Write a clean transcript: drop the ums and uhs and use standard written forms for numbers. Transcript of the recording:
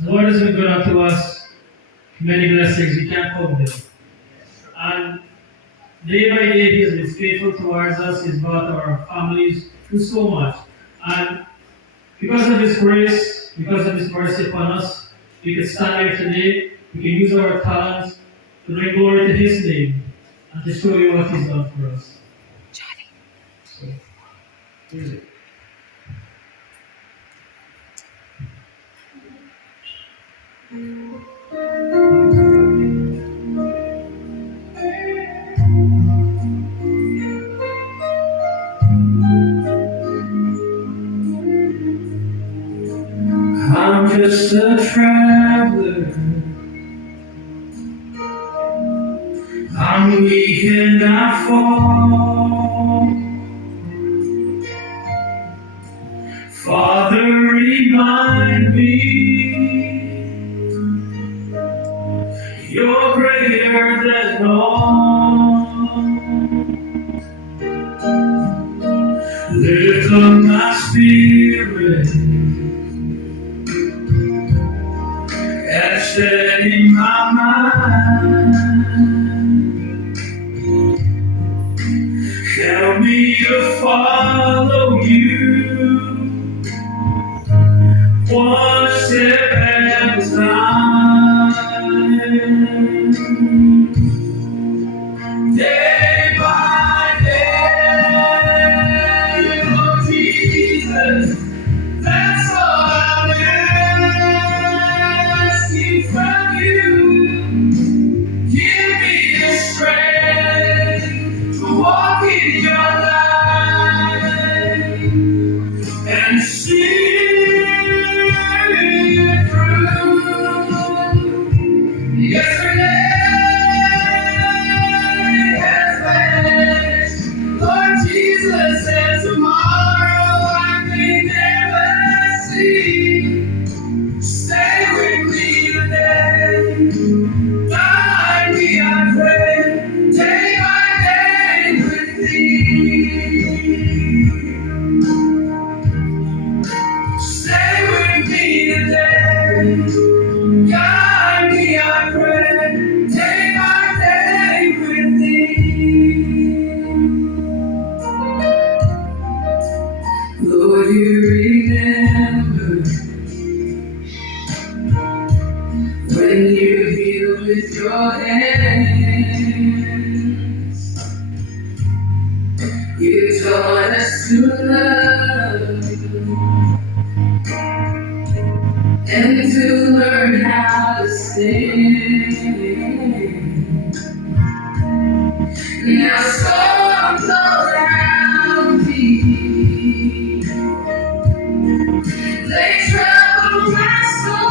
The Lord has been good unto us, many blessings we can't count them. And day by day, He has been faithful towards us. He's brought our families through so much. And because of His grace, because of His mercy upon us, we can stand here today. We can use our talents to bring glory to His name and to show you what He's done for us. So, here's it. I'm just a traveler. I'm weak and I fall. Father, remind me you're greater than all. Lift up my spirit and steady my mind. Help me to follow you one step at a time. Day by day, oh Jesus, that's all I'm asking from you. Give me the strength to walk in your light and see it through. Yesterday has vanished, Lord Jesus, and tomorrow I may never see. Stay with me today, guide me, I pray, day by day with thee. Stay with me today, guide me, I pray, day by day with thee. Lord, you remember when you healed with your hands. You taught us to love and to learn how to stand. Now storms around me, they trouble my soul.